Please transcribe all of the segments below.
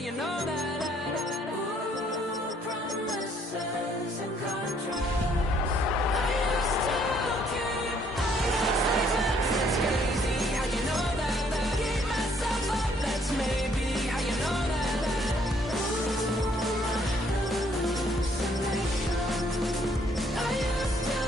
you know that? Ooh, promises and contracts. I used to keep expectations. It's crazy how you know that. Keep myself up, that's maybe how you know that. Ooh, my hallucination. I used to say.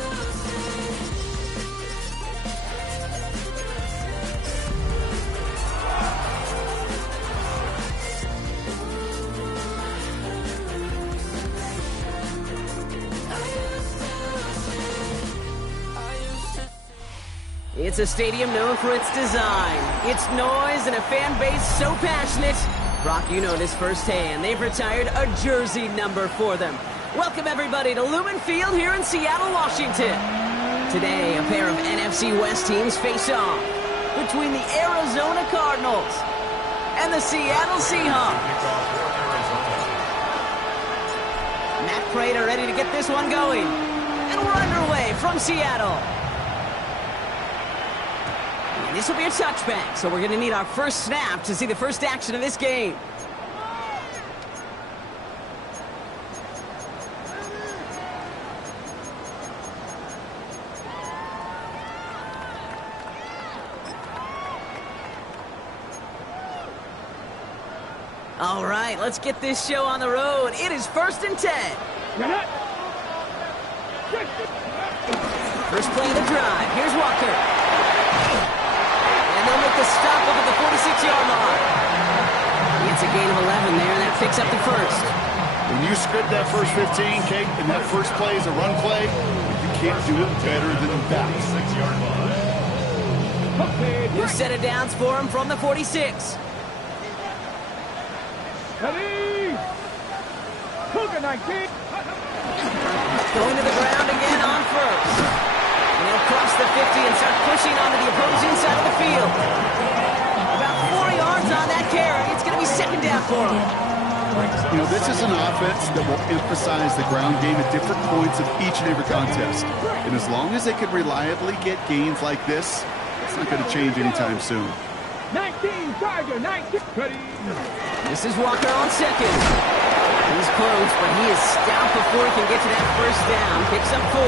It's a stadium known for its design, its noise, and a fan base so passionate. Brock, you know this firsthand. They've retired a jersey number for them. Welcome, everybody, to Lumen Field here in Seattle, Washington. Today, a pair of NFC West teams face off between the Arizona Cardinals and the Seattle Seahawks. Matt Prater ready to get this one going. And we're underway from Seattle. And this will be a touchback, so we're going to need our first snap to see the first action of this game. All right, let's get this show on the road. It is 1st and 10. First play of the drive. Here's Walker. And they'll make the stop up at the 46-yard line. It's a gain of 11 there, and that picks up the first. When you script that first 15, Kate, and that first play is a run play, you can't do it better than that. 6-yard line. New set of downs for him from the 46. Ready! Cougar 19. Going to the ground again on first. And he'll cross the 50 and start pushing onto the opposing side of the field. About 4 yards on that carry. It's going to be second down for him. You know, this is an offense that will emphasize the ground game at different points of each and every contest. And as long as they can reliably get gains like this, it's not going to change anytime soon. 19, Tiger, 19. Ready. This is Walker on second. He's close, but he is stout before he can get to that first down. Picks up 4.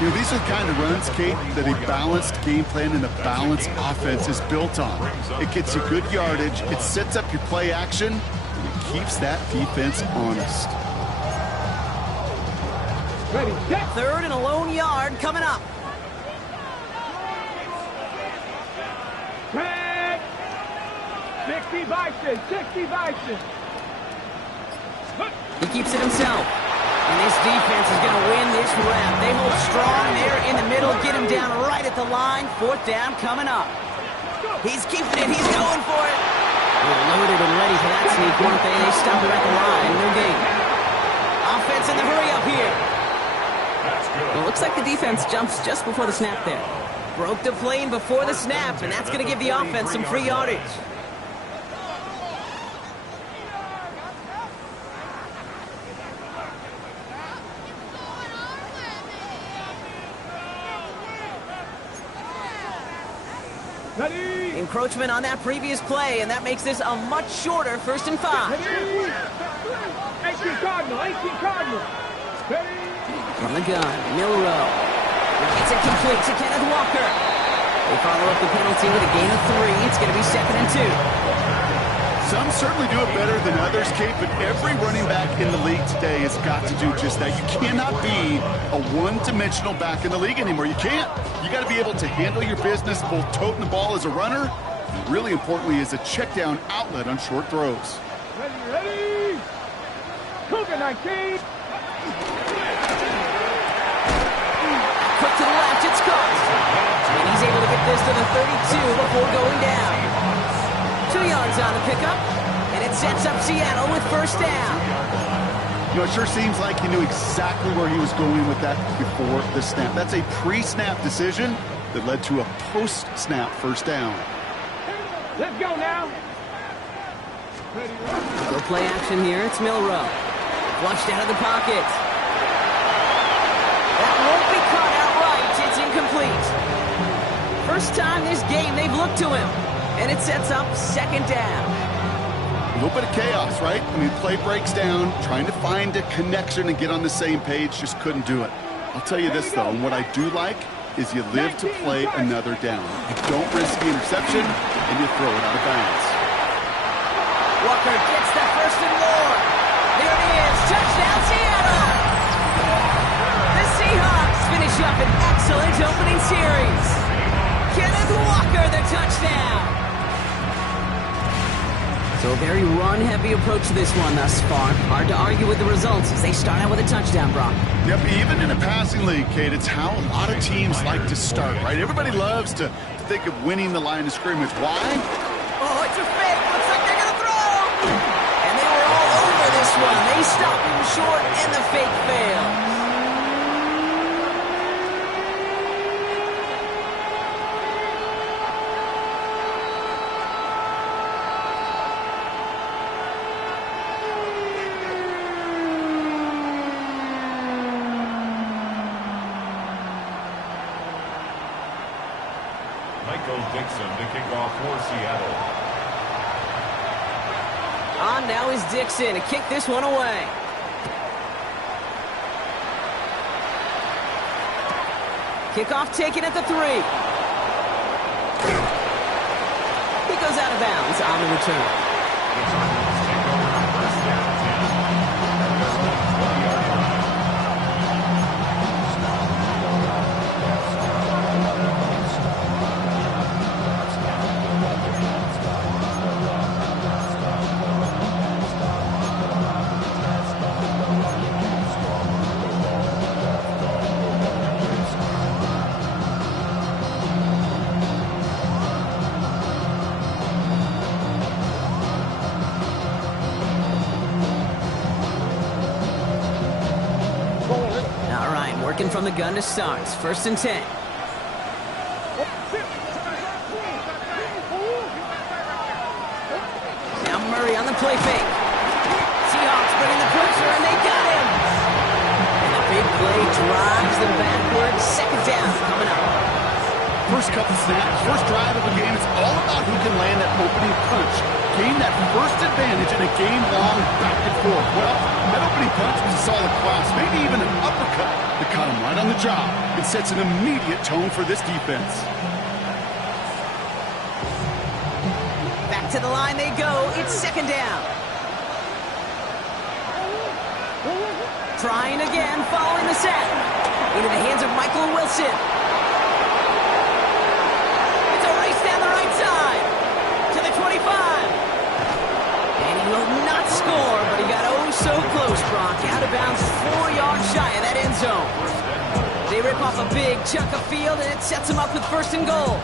You know, these are the kind of runs, Kate, that a balanced game plan and a balanced offense is built on. It gets you good yardage, it sets up your play action, and it keeps that defense honest. Ready, set. 3rd and a lone yard coming up. Tag. 60 Bison, 60 Bison. He keeps it himself. And this defense is going to win this round. They hold strong there in the middle, get him down right at the line. 4th down coming up. He's keeping it. He's going for it. They're loaded and ready for that sneak, weren't they? They stop it at the line. No gain. Offense in the hurry up here. Well, looks like the defense jumps just before the snap there. Broke the plane before the snap, and that's going to give the offense some free yardage. Ready. Encroachment on that previous play, and that makes this a much shorter 1st and 5. 18 Cardinal, 18 Cardinal. Ready. From the gun, Milrow. Gets it complete to Kenneth Walker. They follow up the penalty with a gain of 3. It's going to be 2nd and 2. Some certainly do it better than others, Kate, but every running back in the league today has got to do just that. You cannot be a one-dimensional back in the league anymore. You can't. You got to be able to handle your business, both toting the ball as a runner, and really importantly, as a check-down outlet on short throws. Ready, ready. Cougar 19. Quick to the left, it's caught. And he's able to get this to the 32 before going down. 2 yards on the pickup, and it sets up Seattle with 1st down. You know, it sure seems like he knew exactly where he was going with that before the snap. That's a pre-snap decision that led to a post-snap 1st down. Let's go now. Little play action here, it's Milrow. Flushed out of the pocket. That won't be caught outright, it's incomplete. First time this game they've looked to him. And it sets up 2nd down. little bit of chaos, right? I mean, play breaks down, trying to find a connection and get on the same page, just couldn't do it. I'll tell you this, though, and what I do like is you live to play another down. You don't risk the interception, and you throw it out of bounds. Walker gets the first and more. There it is. Touchdown, Seattle. The Seahawks finish up an excellent opening series. Kenneth Walker, the touchdown. So a very run-heavy approach to this one thus far. Hard to argue with the results as they start out with a touchdown, Brock. Yep, even in a passing league, Kate, it's how a lot of teams like to start, right? Everybody loves to think of winning the line of scrimmage. Why? Oh, it's a fake. Looks like they're going to throw. And they were all over this one. They stopped him short, and the fake failed. To kick off for Seattle. On now is Dixon to kick this one away. Kickoff taken at the 3. He goes out of bounds on the return. From the gun to start. It's 1st and 10. Now Murray on the play fake. Seahawks bringing the pressure, and they got him. And the big play drives them backwards. 2nd down coming up. First couple snaps, first drive of the game, it's all about who can land that opening punch. Gain that first advantage in a game-long back and forth. Well, that opening punch was a solid cross, maybe even an uppercut that caught him right on the job. It sets an immediate tone for this defense. Back to the line they go. It's 2nd down. Trying again, following the set. Into the hands of Michael Wilson. It's a race down the right side to the 25. And he will not score, but he got oh so close, Brock. Out of bounds, 4 yards shy of that end zone. They rip off a big chunk of field, and it sets them up with 1st and goal.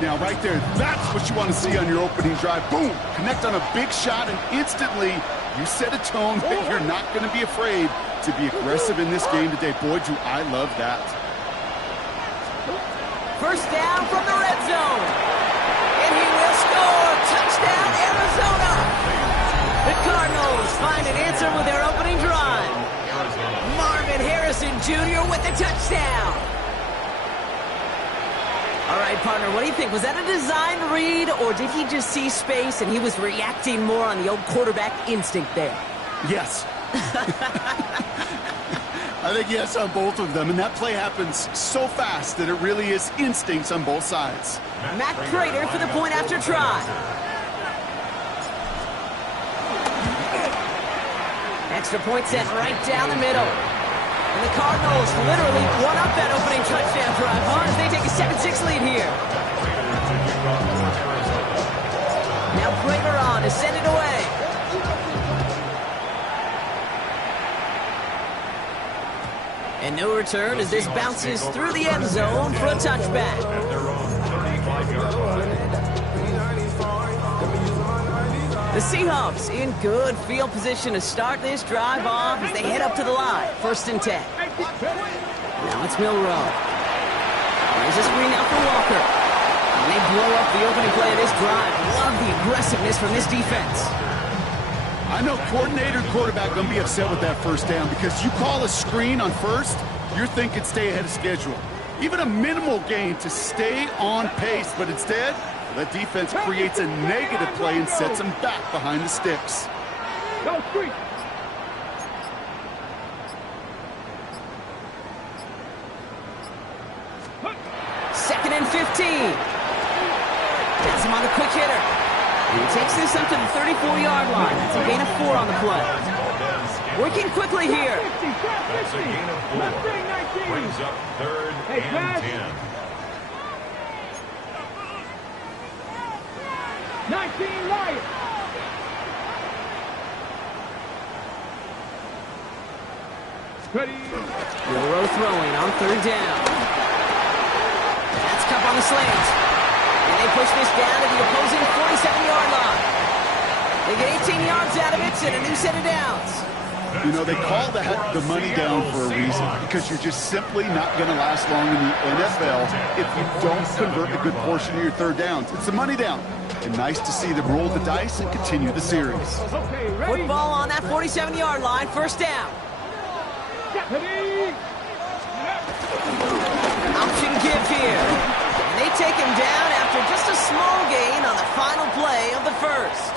Now, right there, that's what you want to see on your opening drive. Boom! Connect on a big shot, and instantly you set a tone that you're not going to be afraid to be aggressive in this game today. Boy, do I love that. 1st down from the red zone. And he will score. Touchdown, Arizona. The Cardinals find an answer with their opening drive. Marvin Harrison Jr. with the touchdown. All right, partner, what do you think? Was that a design read, or did he just see space and he was reacting more on the old quarterback instinct there? Yes. I think yes on both of them, and that play happens so fast that it really is instincts on both sides. Matt Prater for the point after try. Extra point set right down the middle. And the Cardinals literally won up that opening touchdown drive as they take a 7-6 lead here. Now Prater on to send it away. And no return as this bounces through the end zone for a touchback. The Seahawks in good field position to start this drive off as they head up to the line. 1st and 10. Now it's Milrow. There's a screen out for Walker. And they blow up the opening play of this drive. Love the aggressiveness from this defense. I know coordinator and quarterback going to be upset with that 1st down because you call a screen on 1st, you're thinking stay ahead of schedule. Even a minimal gain to stay on pace, but instead, That defense creates a negative play and sets them back behind the sticks. Go street. Second and 15. Gets him on the quick hitter. He takes this up to the 34-yard line. That's a gain of 4 on the play. Working quickly here. That's a gain of 4. Brings up 3rd and 10. 19 Lions. Ready. Milrow throwing on 3rd down. That's Cup on the slant. And they push this down to the opposing 47-yard line. They get 18 yards out of it and a new set of downs. You know, they call that the money down for a reason, because you're just simply not going to last long in the NFL if you don't convert a good portion of your 3rd downs. It's the money down. And nice to see them roll the dice and continue the series. Okay, ready. Football on that 47-yard line, 1st down. Ready. Option give here. And they take him down after just a small gain on the final play of the 1st.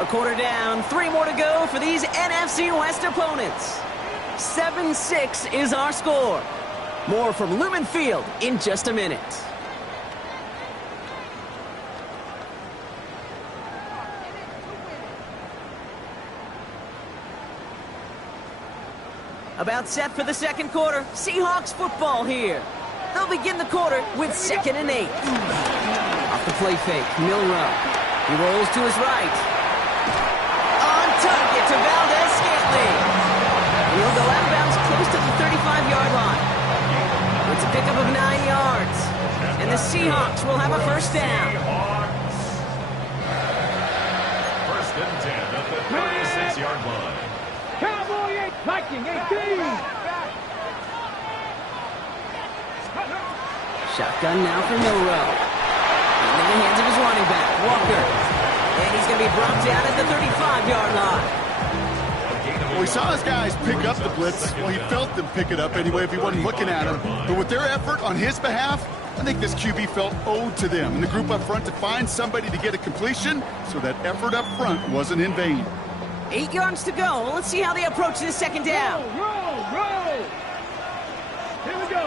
A quarter down, 3 more to go for these NFC West opponents. 7-6 is our score. More from Lumen Field in just a minute. About set for the 2nd quarter. Seahawks football here. They'll begin the quarter with 2nd and 8. Off the play fake, Milrow. He rolls to his right. On target to Valdez-Scantling. He'll go out of bounds close to the 35-yard line. It's a pickup of 9 yards. And the Seahawks will have a 1st down. 1st and 10 at the 36-yard line. Cowboy 8, Viking 18. Shotgun now for Milrow. In the hands of his running back, Walker. And he's going to be brought down at the 35-yard line. Well, we saw his guys pick up the blitz. Well, he felt them pick it up anyway if he wasn't looking at him. But with their effort on his behalf, I think this QB felt owed to them and the group up front to find somebody to get a completion, so that effort up front wasn't in vain. 8 yards to go. Well, let's see how they approach this 2nd down. Roll. Here we go.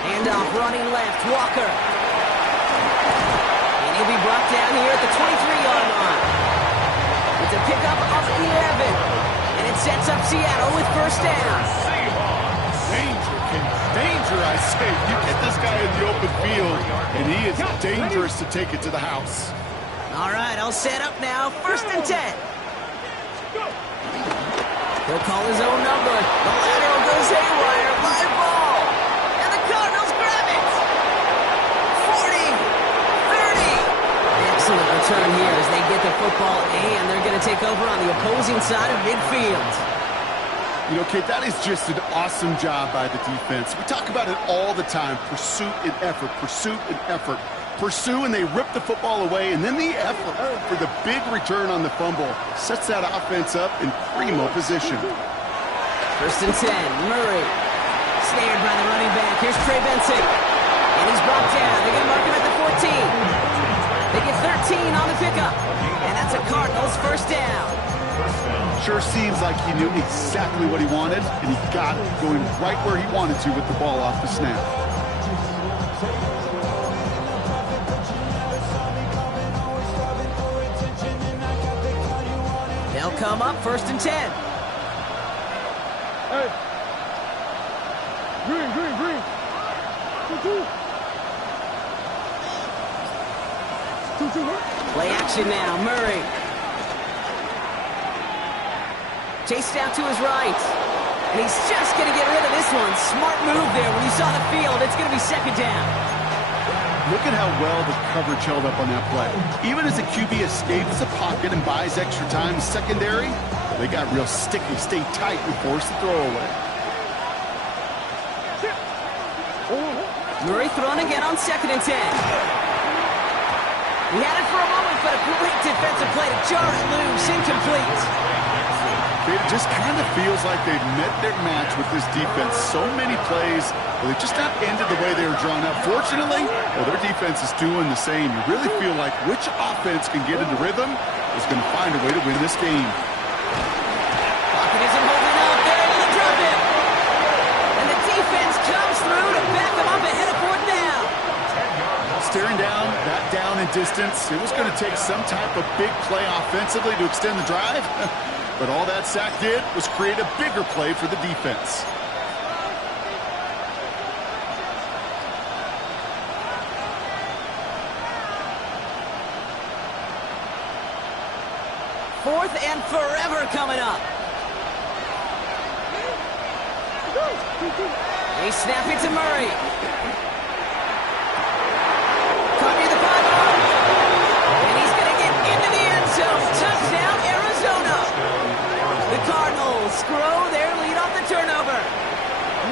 Handoff running left, Walker. And he'll be brought down here at the 23-yard line. It's a pickup of 11. And it sets up Seattle with 1st down. Danger, I say. You get this guy in the open field, and he is dangerous to take it to the house. All right, I'll set up now. 1st and 10. He'll call his own number. The lateral goes haywire. Live ball. And the Cardinals grab it. 40, 30. Excellent return here as they get the football, and they're going to take over on the opposing side of midfield. You know, Kate, that is just an awesome job by the defense. We talk about it all the time. Pursuit and effort. Pursue, and they rip the football away, and then the effort for the big return on the fumble sets that offense up in primo position. 1st and 10, Murray. Snared by the running back. Here's Trey Benson. And he's brought down. They're going to mark him at the 14. They get 13 on the pickup. And that's a Cardinals 1st down. Sure seems like he knew exactly what he wanted, and he got it, going right where he wanted to with the ball off the snap. They'll come up 1st and 10. Hey. Green. 2-2. Play action now, Murray. Chased out to his right. And he's just going to get rid of this one. Smart move there. When you saw the field, it's going to be 2nd down. Look at how well the coverage held up on that play. Even as the QB escapes the pocket and buys extra time secondary, they got real sticky, stayed tight, and forced the throw away. Murray thrown again on 2nd and 10. He had it for a moment, but a great defensive play to jar it loose, incomplete. It just kind of feels like they've met their match with this defense. So many plays, but they've just not ended the way they were drawn up. Fortunately, well, their defense is doing the same. You really feel like which offense can get into rhythm is going to find a way to win this game. Pocket isn't holding up. They're able to drop it. And the defense comes through to back them up ahead of fourth down. Staring down, that down in distance, it was going to take some type of big play offensively to extend the drive. But all that sack did was create a bigger play for the defense. Fourth and forever coming up. They snap it to Murray. Caught near the 5-0. And he's going to get into the end zone. Touchdown, Arizona. The Cardinals grow their lead off the turnover.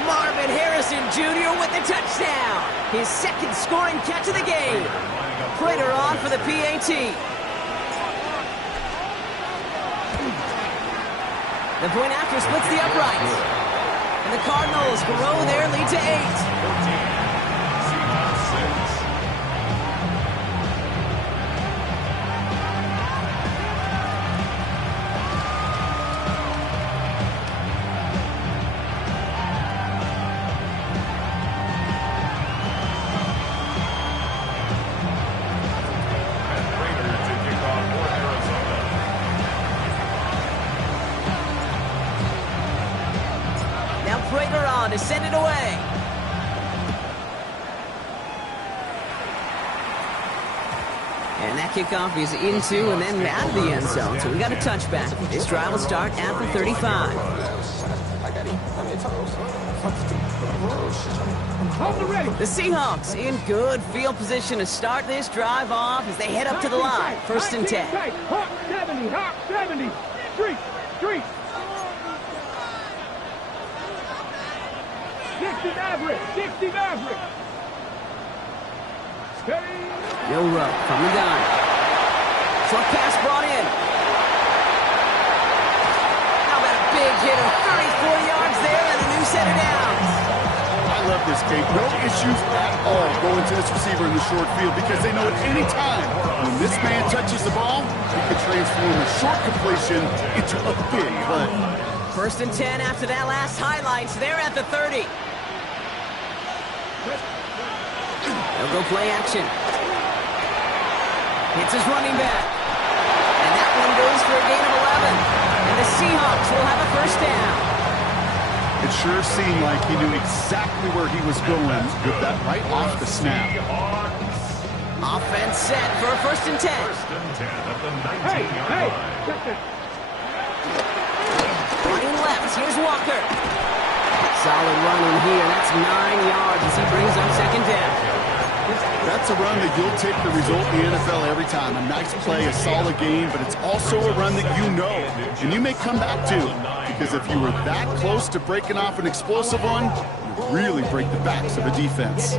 Marvin Harrison Jr. with the touchdown. His second scoring catch of the game. Prater on for the PAT. The point after splits the uprights. And the Cardinals grow their lead to 8. Prater on to send it away. And that kickoff is into and then out of the end zone. So we got a touchback. This drive will start at the 35. The Seahawks in good field position to start this drive off as they head up to the line. First and 10. Hawk 70, Hawk 70. Street, street. 60 Maverick, 60 Maverick. Steady. No row from the gun. Short pass brought in. How about a big hit of 34 yards there and a new set of downs. I love this, Kate. No issues at all going to this receiver in the short field because they know at any time when this man touches the ball, he can transform a short completion into a big play. First and 10 after that last highlights. They're at the 30. They'll go play action. Hits his running back. And that one goes for a gain of 11. And the Seahawks will have a first down. It sure seemed like he knew exactly where he was going with that right off the snap. Offense set for a first and 10. Hey, hey. Running left, here's Walker. Solid run in here, that's 9 yards as he brings up second down. That's a run that you'll take the result in the NFL every time. A nice play, a solid game, but it's also a run that you know, and you may come back to. Because if you were that close to breaking off an explosive one, you really break the backs of a defense.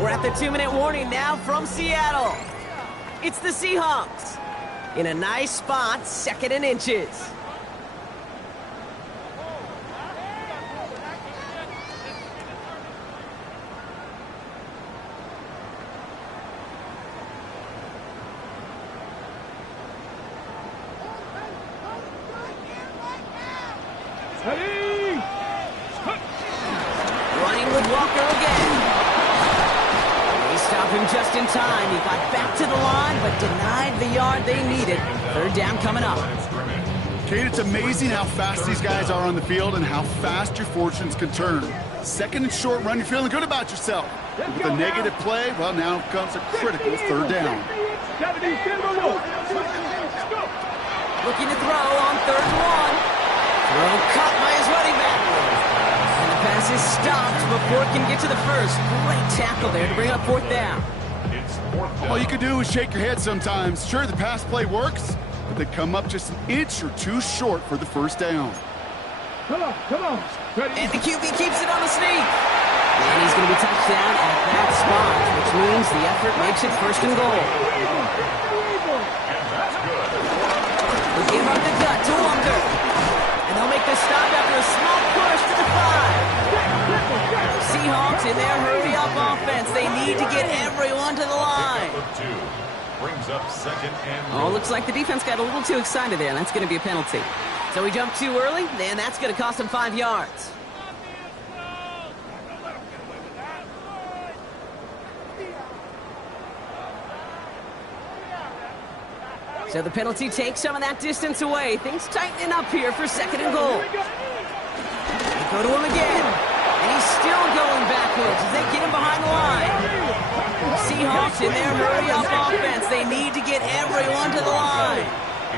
We're at the 2-minute warning now from Seattle. It's the Seahawks. In a nice spot, second and inches. Ready. Running with Walker again. They stop him just in time. He got back to the line, but denied the yard they needed. Third down coming up. Kate, it's amazing how fast these guys are on the field and how fast your fortunes can turn. Second and short run, you're feeling good about yourself. But with a negative play, well, now comes a critical third down. 70, go. Looking to throw on 3rd and 1. Throw caught by his running back. And the pass is stopped before it can get to the first. Great tackle there to bring up 4th down. All you can do is shake your head sometimes. Sure, the pass play works, but they come up just an inch or two short for the first down. Come on, come on. Ready. And the QB keeps it on the sneak. And he's going to be touched down at that spot, which means the effort makes it first and goal. They give up the gut to Walker. And they'll make the stop after a small push to the 5. Seahawks in their hurry-up offense. They need to get everyone to the line. Brings up second and Oh, looks like the defense got a little too excited there, and that's going to be a penalty. So he jumped too early, and that's going to cost him 5 yards. So the penalty takes some of that distance away. Things tightening up here for second and goal. They go to him again. And he's still going backwards as they get him behind the line. Seahawks in their hurry-up offense. They need to get everyone to the line.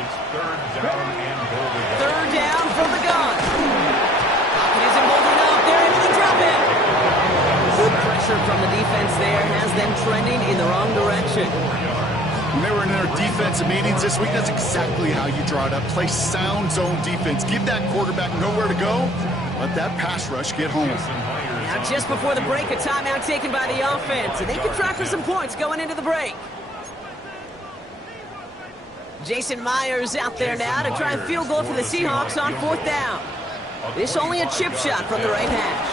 it's third down and goal. Third down from the gun. Pocket isn't holding up. They're able to drop it. Good pressure from the defense there has them trending in the wrong direction. When they were in their defensive meetings this week, that's exactly how you draw it up. Play sound zone defense. Give that quarterback nowhere to go. Let that pass rush get home. Now, just before the break, a timeout taken by the offense, and they can try for some points going into the break. Jason Myers out there now to try a field goal for the Seahawks on 4th down. This only a chip shot from the right hash.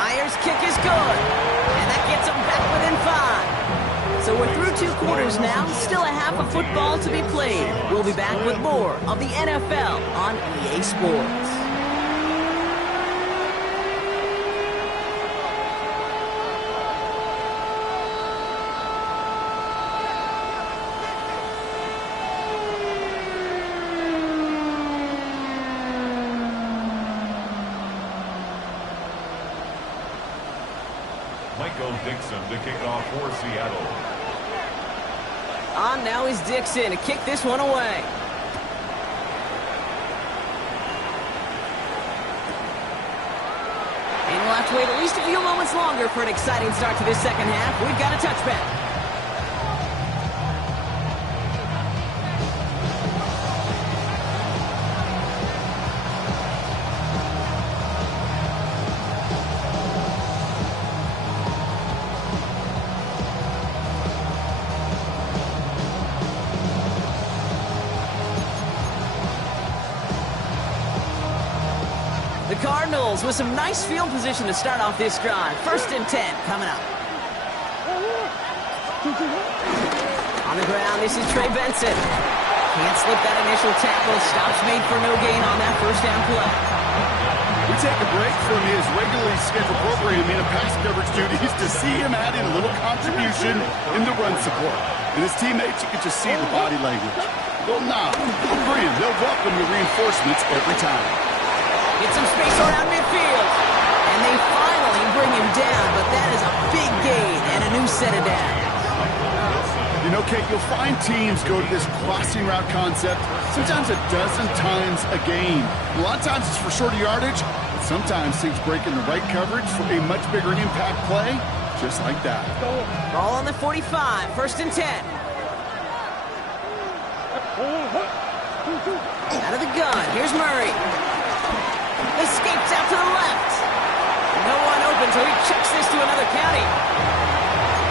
Myers' kick is good, and that gets them back within 5. So we're through 2 quarters now, still a half of football to be played. We'll be back with more of the NFL on EA Sports. Michael Dixon to kick off for Seattle. On now is Dixon to kick this one away. And we'll have to wait at least a few moments longer for an exciting start to this second half. We've got a touchback. Cardinals with some nice field position to start off this drive. 1st and 10 coming up. On the ground, this is Trey Benson. Can't slip that initial tackle. Stops made for no gain on that 1st down play. We take a break from his regularly scheduled programming of pass coverage duties to see him add in a little contribution in the run support. And his teammates, you can just see the body language. They'll nod, they'll grin, they'll welcome the reinforcements every time. Get some space around midfield. And they finally bring him down, but that is a big gain and a new set of downs. You know, Kate, you'll find teams go to this crossing route concept sometimes a dozen times a game. A lot of times it's for shorter yardage, but sometimes things break in the right coverage for a much bigger impact play, just like that. Ball on the 45, 1st and 10. Out of the gun, here's Murray. Escapes out to the left. No one open, so he checks this to another county.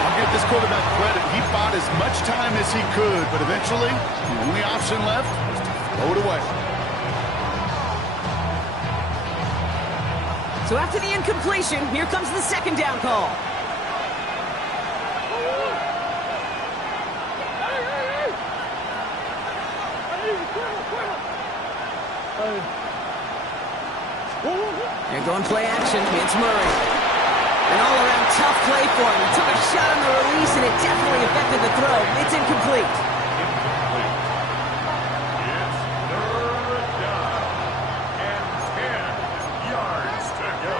I'll give this quarterback credit. He bought as much time as he could, but eventually, the only option left was to throw it away. So after the incompletion, here comes the 2nd down call. They're going play action. It's Murray. An all-around tough play for him. He took a shot on the release, and it definitely affected the throw. It's incomplete. It's third down and 10 yards to go.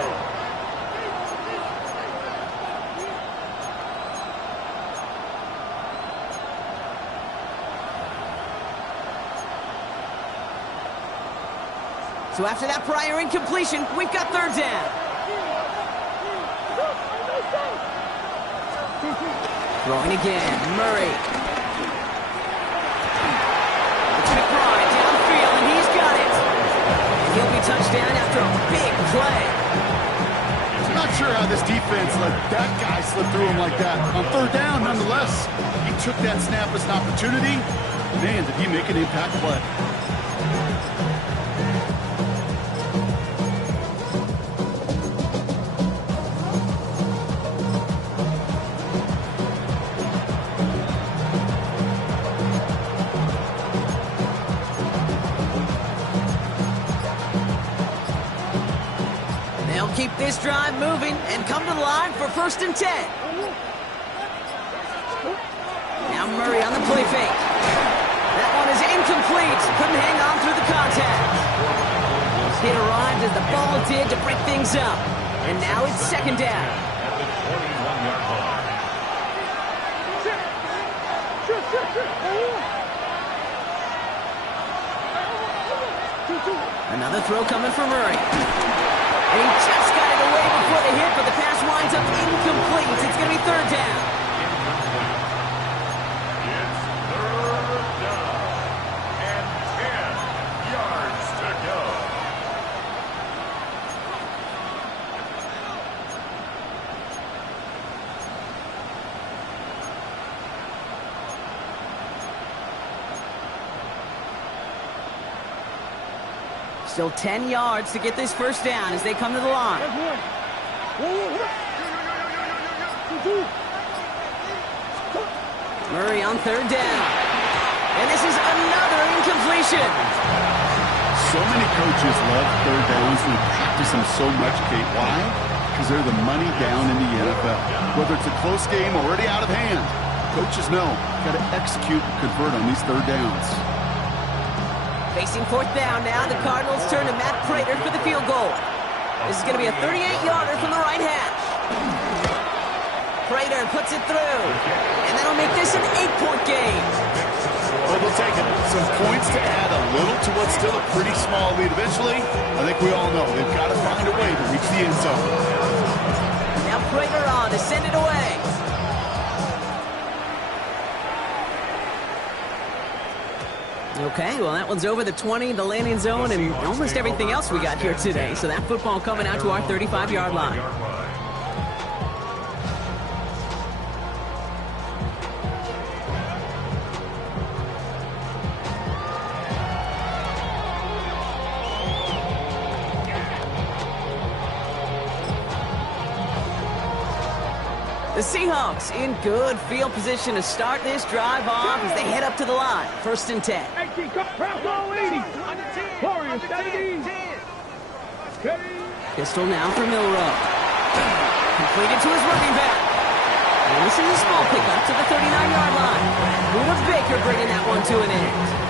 So after that prior incompletion, we've got 3rd down. Throwing again, Murray. It's McBride downfield, and he's got it. And he'll be touched down after a big play. Not sure how this defense let that guy slip through him like that. On third down, nonetheless, he took that snap as an opportunity. Man, did he make an impact play. They'll keep this drive moving and come to the line for 1st and 10. Now Murray on the play fake. That one is incomplete. Couldn't hang on through the contact. Hit arrived as the ball did to break things up. And now it's 2nd down. Another throw coming from Murray. And he just got it away before the hit, but the pass winds up incomplete. It's going to be 3rd down. It's 3rd down and 10 yards to go. Still 10 yards to get this 1st down as they come to the line. Murray on 3rd down. And this is another incompletion. So many coaches love third downs and practice them so much, Kate. Why? Because they're the money down in the NFL. Whether it's a close game already out of hand, coaches know got to execute and convert on these third downs. Facing 4th down now, the Cardinals turn to Matt Prater for the field goal. This is going to be a 38-yarder from the right hash. Prater puts it through, and that'll make this an 8-point game. Well, they'll take it. Some points to add a little to what's still a pretty small lead eventually. I think we all know they've got to find a way to reach the end zone. Now Prater on to send it away. Okay, well, that one's over the 20, the landing zone, and almost everything else we got here today. So that football coming out to our 35-yard line. The Seahawks in good field position to start this drive off as they head up to the line. 1st and 10. 80, Bravo 80. Warriors 70. Pistol now for Milrow. Completed to his running back. And this is a small pickup to the 39-yard line. Buda Baker bringing that one to an end.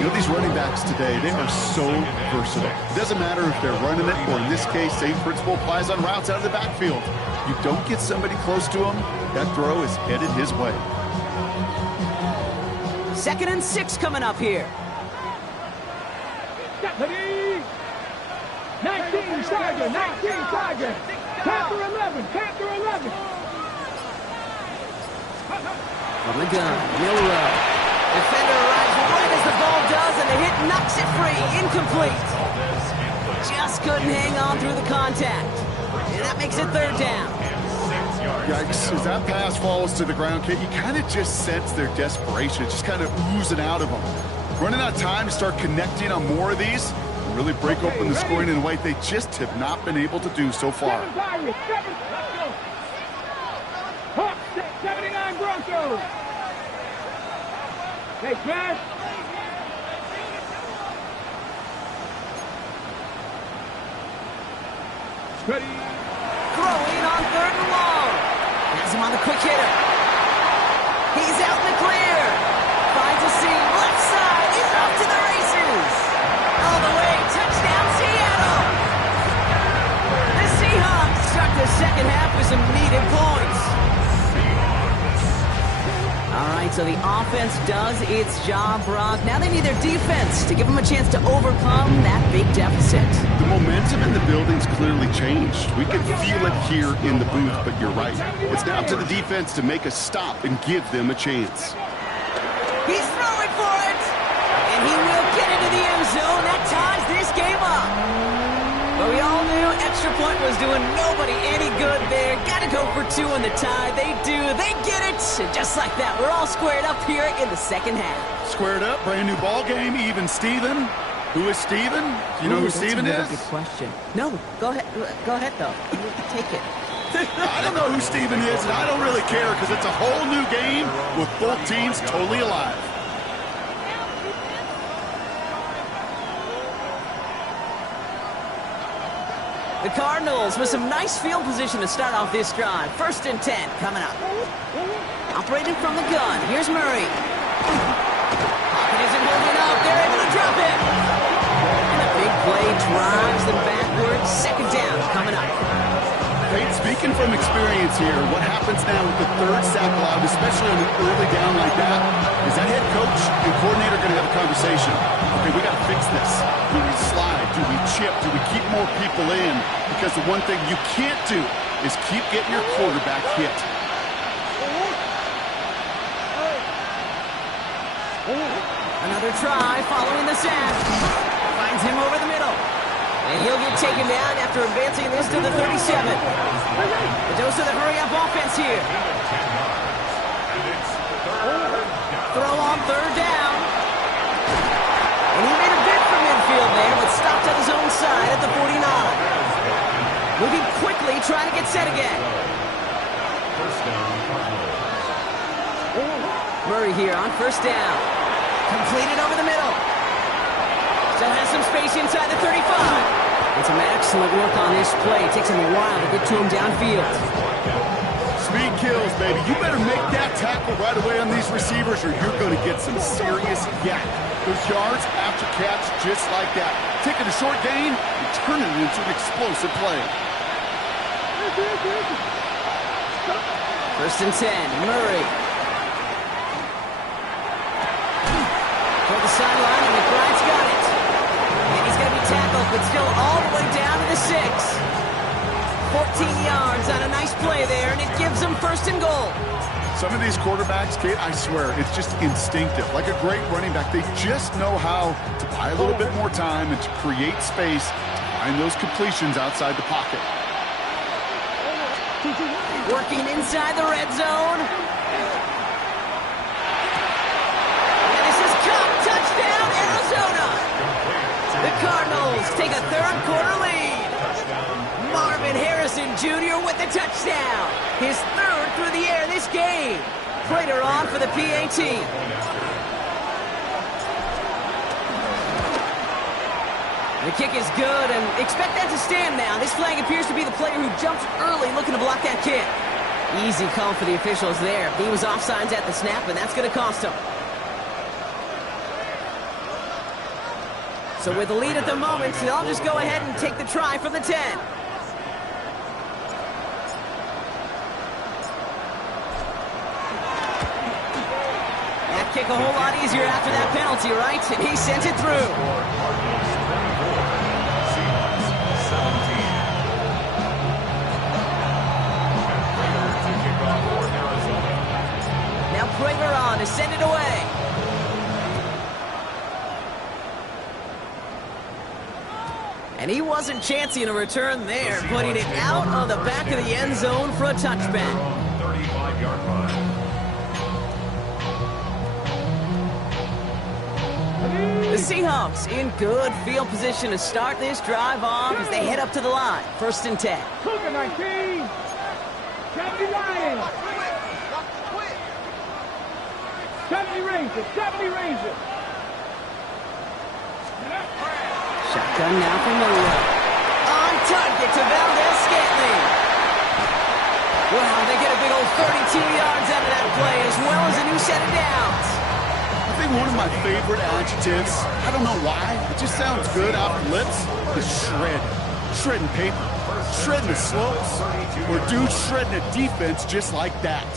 You know, these running backs today, they are so versatile. It doesn't matter if they're running it, or in this case, same principle applies on routes out of the backfield. You don't get somebody close to him, that throw is headed his way. 2nd and 6 coming up here. 19 Tiger, 19 Tiger. Panther 11, Panther 11. From the gun, Milrow. Defender arrives right as the ball does, and the hit knocks it free. Incomplete. Just couldn't hang on through the contact. And that makes it 3rd down. Yikes, as that pass falls to the ground, Kate, you kind of just sense their desperation. It's just kind of oozing out of them. Running out of time to start connecting on more of these and really break open the scoring in a way they just have not been able to do so far. 79 Broncos. Hey, smash. Ready. Throwing on 3rd and long. Has him on the quick hitter. He's out in the clear. Finds a seam. Left side. He's off to the races. All the way. Touchdown, Seattle. The Seahawks start the 2nd half with some needed points. All right, so the offense does its job, Brock. Now they need their defense to give them a chance to overcome that big deficit. The momentum in the building's clearly changed. We can feel it here in the booth, but you're right. It's now up to the defense to make a stop and give them a chance. He's throwing for it, and he will get into the end zone. That ties this game up. But we all knew extra point was doing nobody any good there. Got to go for 2 in the tie. They do. They get it. And just like that, we're all squared up here in the second half. Squared up, brand new ball game, even Steven. Who is Steven? Do you know who Steven is? That's a good question. No, go ahead. Go ahead, though. Take it. I don't know who Steven is, and I don't really care because it's a whole new game with both teams totally alive. The Cardinals with some nice field position to start off this drive. 1st and 10 coming up. Operating from the gun. Here's Murray. Pocket isn't holding up. They're able to drop it. And a big play drives them backwards. 2nd down coming up. Hey, speaking from experience here, what happens now with the 3rd sack allowed, especially on an early down like that, is that head coach and coordinator going to have a conversation. Okay, we got to fix this. Do we slide? Do we chip? Do we keep more people in? Because the one thing you can't do is keep getting your quarterback hit. Another try following the sack. Finds him over the middle. And he'll get taken down after advancing this to the 37. The dose of the hurry-up offense here. Throw on 3rd down. And he made a bid for midfield there, but stopped on his own side at the 49. Moving quickly, trying to get set again. Murray here on 1st down. Completed over the middle. Still has some space inside the 35. And some excellent work on this play. It takes him a while to get to him downfield. Speed kills, baby. You better make that tackle right away on these receivers or you're going to get some serious yak. Those yards after catch just like that. Taking a short gain and turning it into an explosive play. 1st and 10, Murray. For the sideline, and McBride's got it. And he's going to be tackled, but still all the way down to the 6. 14 yards on a nice play there, and it gives them 1st and goal. Some of these quarterbacks, Kate, I swear, it's just instinctive. Like a great running back, they just know how to buy a little bit more time and to create space to find those completions outside the pocket. Working inside the red zone. And this is caught. Touchdown, Arizona. The Cardinals take a 3rd quarter lead. Marvin Harrison Jr. with the touchdown. His 3rd through the air this game. Prater on for the PAT. The kick is good, and expect that to stand now. This flag appears to be the player who jumps early looking to block that kick. Easy call for the officials there. He was offsides at the snap, and that's going to cost him. So with the lead at the moment, they'll just go ahead and take the try from the 10. That kick a whole lot easier after that penalty, right? And he sent it through. Now Prater on to send it away. And he wasn't chancing a return there, putting it out on the back of the end zone for a touchback. 35-yard line. The Seahawks in good field position to start this drive off as they head up to the line. 1st and 10. Cougar 19. 70 Lions. 70 Rangers. 70 Rangers. Shotgun now from Murray. On target to Valdez-Scantling. Wow, they get a big old 32 yards out of that play, as well as a new set of downs. I think one of my favorite adjectives, I don't know why, it just sounds good off the lips, is shred. Shredding paper, shredding the slopes, or dude shredding a defense just like that.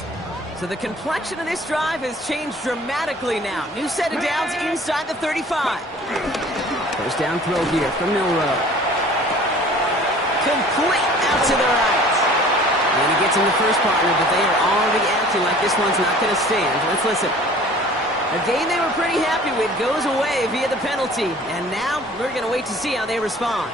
So the complexion of this drive has changed dramatically now. New set of downs inside the 35. First down throw here from Milrow. Complete out to the right. And he gets in the first partner, but they are already acting like this one's not going to stand. Let's listen. A game they were pretty happy with goes away via the penalty. And now we're going to wait to see how they respond.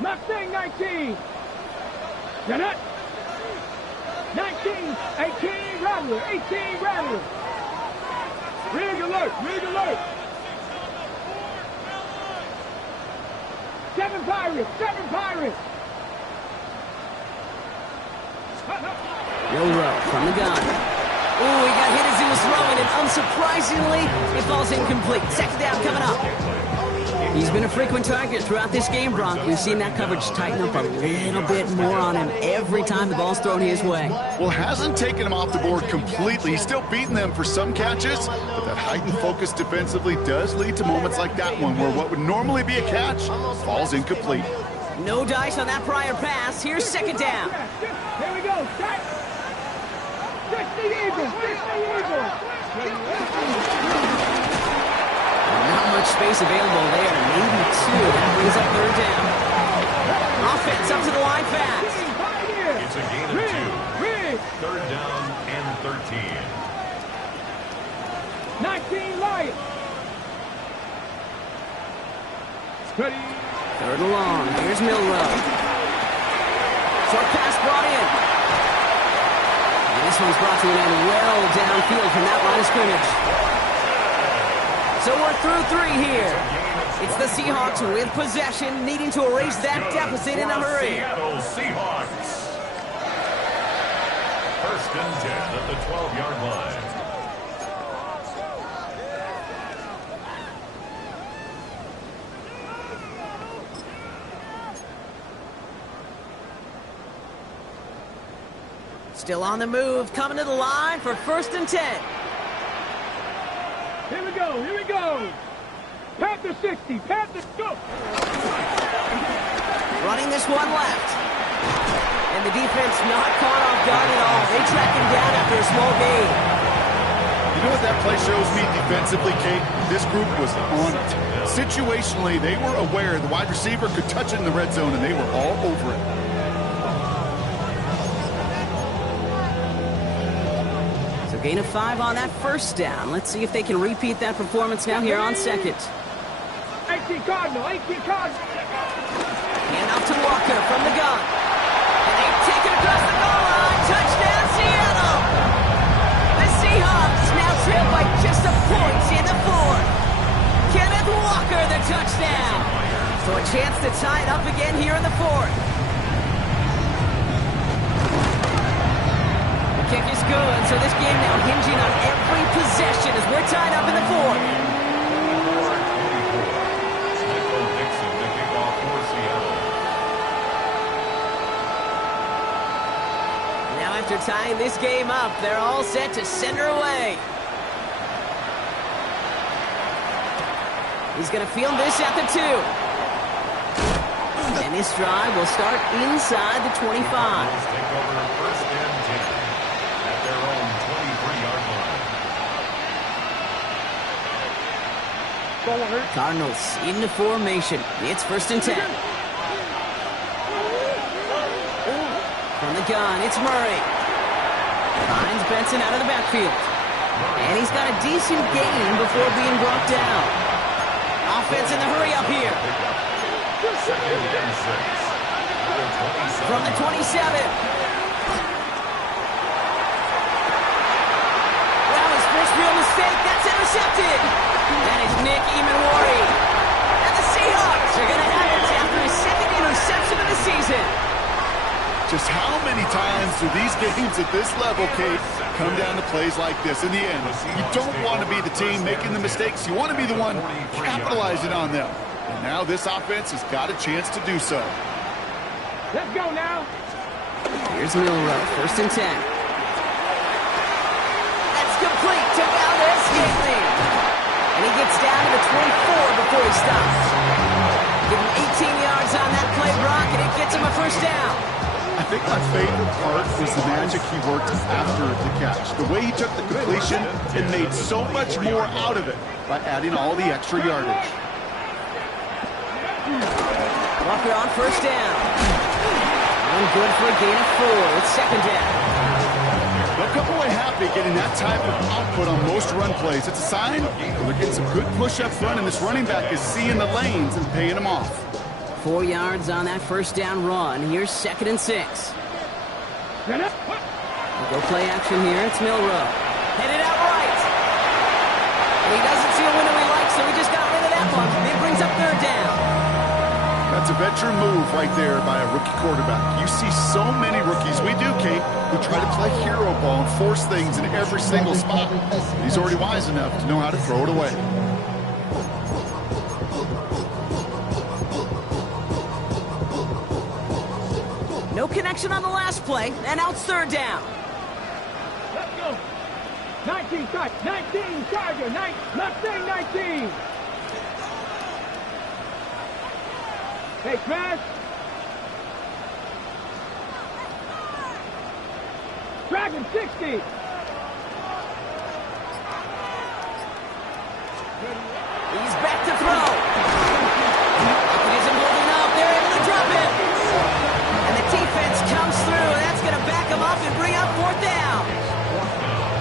Mustang 19. Get it? 19, 18, Rattler, 18, Rattler. Rig alert, rig alert. 7 Pirates, 7 Pirates. Milrow from the gun. Ooh, he got hit as he was throwing, and unsurprisingly, it falls incomplete. Second down coming up. He's been a frequent target throughout this game, Bronk. We've seen that coverage tighten up a little bit more on him every time the ball's thrown his way. Well, hasn't taken him off the board completely. He's still beating them for some catches, but that heightened focus defensively does lead to moments like that one where what would normally be a catch falls incomplete. No dice on that prior pass. Here's second down. Here we go. Set. 60 Eagles. 60 Eagles. Not much space available there. Maybe two. That brings up third down. Offense up to the line fast. It's a gain of 2. Third down and 13. 19 Lions. Ready. Third and long. Here's Milrow. Short pass brought in. And this one's brought to an end well downfield from that line of scrimmage. So we're through 3 here. It's the Seahawks with possession, needing to erase that deficit in a hurry. Seattle Seahawks. First and 10 at the 12-yard line. Still on the move, coming to the line for first and 10. Here we go. Here we go. Panther 60. Panther go. Running this one left. And the defense not caught off guard at all. They track him down after a small gain. You know what that play shows me defensively, Kate? This group was on it. Situationally, they were aware the wide receiver could touch it in the red zone, and they were all over it. Gain of 5 on that first down. Let's see if they can repeat that performance now here on second. 18 Cardinal, 18 Cardinal. Hand off to Walker from the gun. And they take it across the goal line. Touchdown, Seattle! The Seahawks now trail by just a point in the fourth. Kenneth Walker, the touchdown. So a chance to tie it up again here in the fourth. Kick is good, so this game now hinging on every possession as we're tied up in the fourth. Now after tying this game up, they're all set to send her away. He's going to field this at the 2. And this drive will start inside the 25. Take over first and 10. Their own 23-yard line. Cardinals into formation. It's first and 10. From the gun, it's Murray. Finds Benson out of the backfield. And he's got a decent gain before being brought down. Offense in the hurry up here. Second and 6. From the 27. First real mistake, that's intercepted. That is Nick Emanwari. And the Seahawks are going to have it after his second interception of the season. Just how many times do these games at this level, Kate, come down to plays like this? In the end, you don't want to be the team making the mistakes. You want to be the one capitalizing on them. And now this offense has got a chance to do so. Let's go now. Here's Milrow, first and 10. Complete to Valdez-Scantling. And he gets down to the 24 before he stops. Give him 18 yards on that play, Brock, and it gets him a first down. I think my favorite part was the magic he worked after the catch. The way he took the completion and made so much more out of it by adding all the extra yardage. Walker on first down. And good for a gain of 4. It's second down. They'll come away happy getting that type of output on most run plays. It's a sign they're getting some good push up front, and this running back is seeing the lanes and paying them off. 4 yards on that first down run. Here's 2nd and 6. We'll go play action here. It's Milrow. Headed out right. And he doesn't see a window he likes, so he just got rid of that one. It brings up 3rd down. That's a veteran move right there by a rookie quarterback. You see so many rookies, we do, Kate, who try to play hero ball and force things in every single spot. He's already wise enough to know how to throw it away. No connection on the last play, and now it's 3rd down. Let's go. 19 Charger, Mustang 19. Hey, Smash. Dragon 60. He's back to throw. He isn't holding up. They're able to drop it. And the defense comes through. That's going to back him up and bring up 4th down.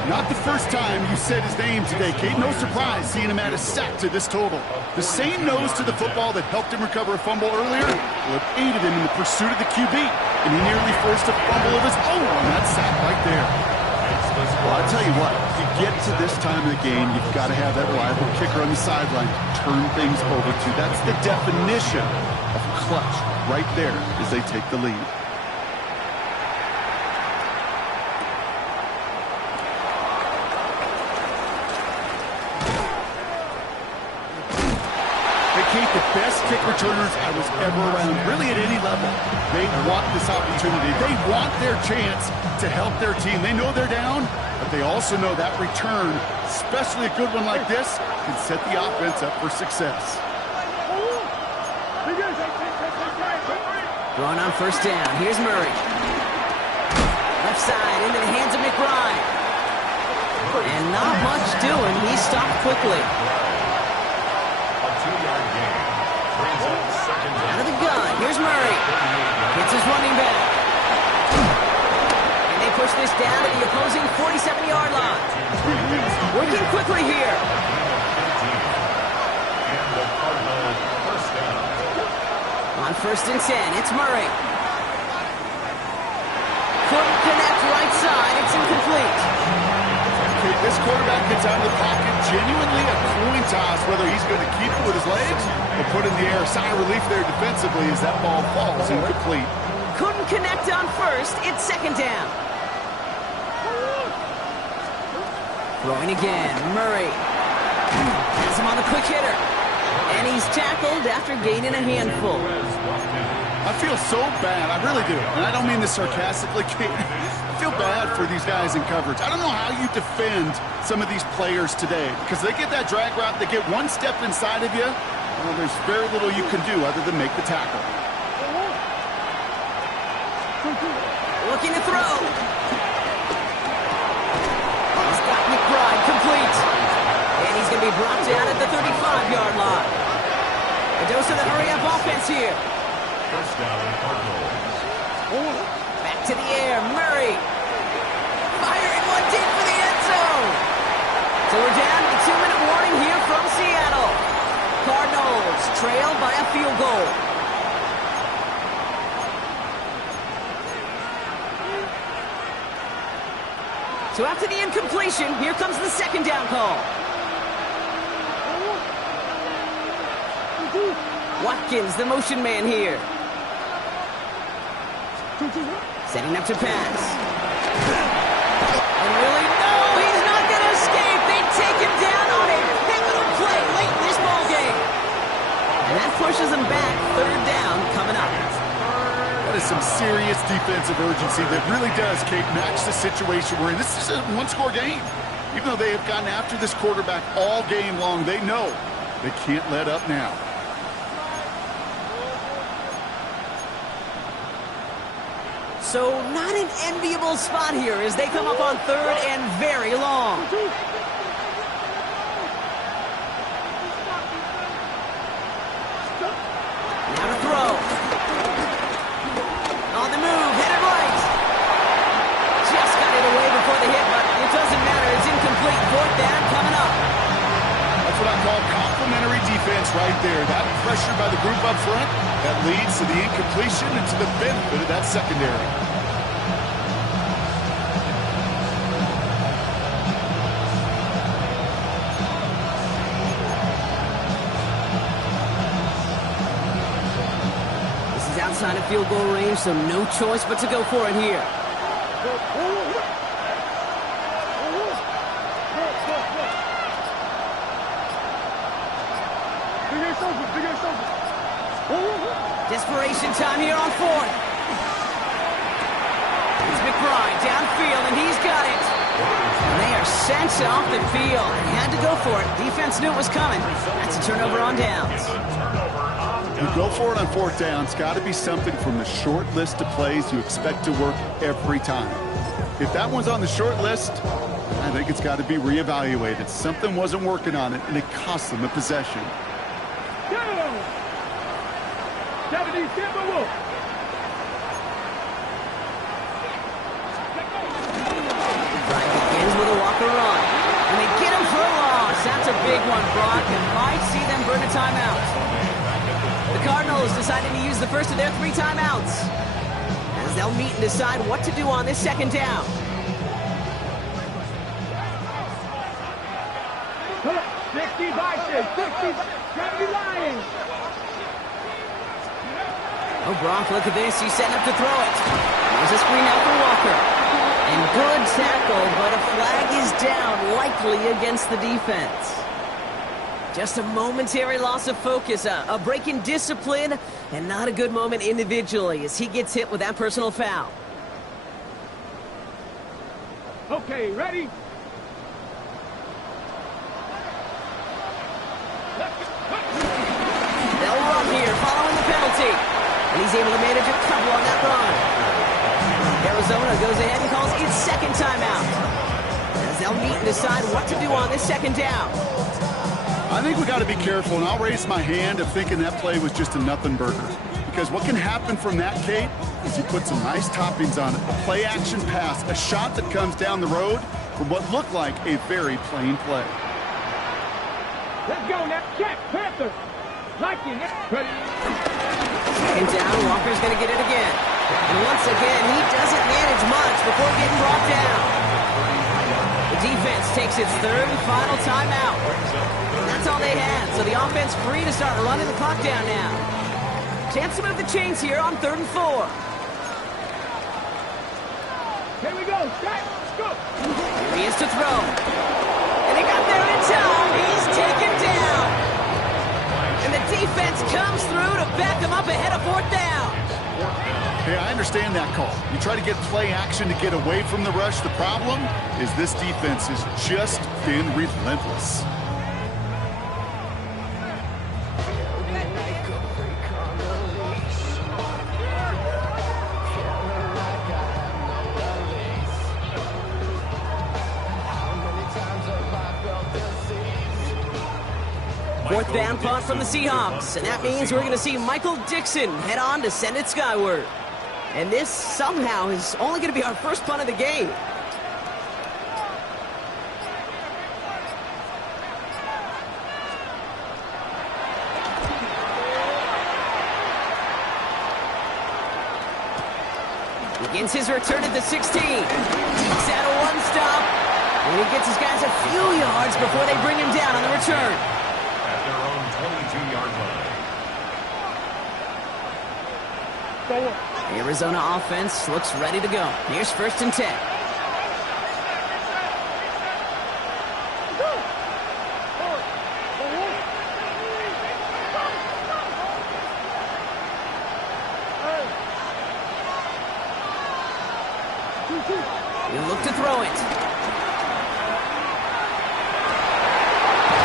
Not the first time you said his name today, Kate. No surprise seeing him add a sack to this total. The same nose to the football that helped him recover a fumble earlier will have aided him in the pursuit of the QB. And he nearly forced a fumble of his own on that sack right there. Well, I'll tell you what, if you get to this time of the game, you've got to have that reliable kicker on the sideline to turn things over to. That's the definition of clutch right there as they take the lead. Kate, the best kick returners I was ever around, really at any level. They want this opportunity. They want their chance to help their team. They know they're down, but they also know that return, especially a good one like this, can set the offense up for success. Throwing on 1st down. Here's Murray. Left side into the hands of McBride. And not much doing. He stopped quickly. Out of the gun, here's Murray. Hits his running back. And they push this down to the opposing 47-yard line. Working quickly here. On 1st and 10, it's Murray. Couldn't connect right side, it's incomplete. Okay, this quarterback gets out of the pocket, genuinely a coin toss whether he's going to keep it with his legs or put it in the air. Sigh of relief there defensively as that ball falls incomplete. Couldn't connect on 1st, it's 2nd down. Throwing again, Murray. Has him on the quick hitter. And he's tackled after gaining a handful. I feel so bad, I really do. And I don't mean this sarcastically, Kate. I feel bad for these guys in coverage. I don't know how you defend some of these players today because they get that drag route, they get one step inside of you, well, there's very little you can do other than make the tackle. Looking to throw. He's got McBride complete. And he's going to be brought down at the 35-yard line. A dose of the hurry-up offense here. First down, Cardinals. Back to the air, Murray. Firing one deep for the end zone. So we're down to the 2-minute warning here from Seattle. Cardinals trail by a field goal. So after the incompletion, here comes the 2nd down call. Watkins, the motion man here. Setting up to pass. And really, no, he's not going to escape. They take him down on a pivotal play late in this ball game. And that pushes him back. 3rd down coming up. That is some serious defensive urgency that really does, Kate, match the situation we're in. This is a one-score game. Even though they have gotten after this quarterback all game long, they know they can't let up now. So not an enviable spot here as they come up on 3rd and very long. Now to throw. On the move, headed right. Just got it away before the hit, but it doesn't matter. It's incomplete. 4th down coming up. That's what I call complimentary defense difference right there. That pressure by the group up front, that leads to the incompletion and to the benefit of that secondary. Outside of field goal range, so no choice but to go for it here. Desperation time here on fourth. It's McBride downfield, and he's got it. And they are sent off the field. They had to go for it. Defense knew it was coming. That's a turnover on downs. You go for it on fourth down. It's got to be something from the short list of plays you expect to work every time. If that one's on the short list, I think it's got to be reevaluated. Something wasn't working on it, and it cost them a possession. Bryant begins with a walker run, and they get him for a loss. That's a big one, Brock, and might see them burn a timeout. The Cardinals decided to use the first of their 3 timeouts, as they'll meet and decide what to do on this second down. 60 Vikings, 60, 70 Lions. Oh, Brock, look at this. He's setting up to throw it. There's a screen out for Walker. And good tackle, but a flag is down, likely against the defense. Just a momentary loss of focus, a break in discipline, and not a good moment individually as he gets hit with that personal foul. Okay, ready? They'll run here following the penalty. And he's able to manage a couple on that run. Arizona goes ahead and calls its second timeout, as they'll meet and decide what to do on this second down. I think we got to be careful, and I'll raise my hand of thinking that play was just a nothing burger. Because what can happen from that, Kate, is you put some nice toppings on it. A play-action pass, a shot that comes down the road from what looked like a very plain play. Let's go now. Check, Panther. Like it. Ready? Second down, Walker's going to get it again. And once again, he doesn't manage much before getting brought down. The defense takes its third and final timeout. And that's all they had, so the offense free to start running the clock down now. Chance to move the chains here on 3rd and 4. Here we go. Strike. Let's go. Here he is to throw. And he got there in time. He's taken down. And the defense comes through to back him up ahead of 4th down. Hey, I understand that call. You try to get play action to get away from the rush. The problem is this defense has just been relentless. Fourth down punt from the Seahawks, and that means we're going to see Michael Dixon head on to send it skyward. And this somehow is only going to be our first punt of the game. Begins his return at the 16. He's at a one-stop, and he gets his guys a few yards before they bring him down on the return. At their own 22-yard line. The Arizona offense looks ready to go. Here's 1st and 10. He'll look to throw it.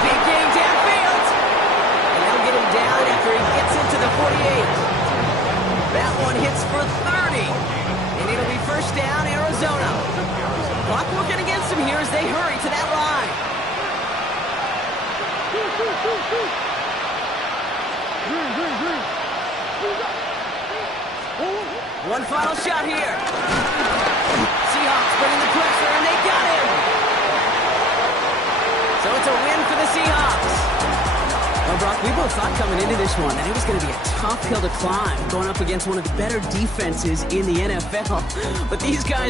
Big game downfield. And they'll get him down after he gets into the 48. That one hits for 30. And it'll be 1st down, Arizona. Clock working against them here as they hurry to that line. One final shot here. Seahawks bringing the pressure, and they got him. So it's a win for the Seahawks. Well, Brock, we both thought coming into this one that it was going to be a tough hill to climb, going up against one of the better defenses in the NFL. But these guys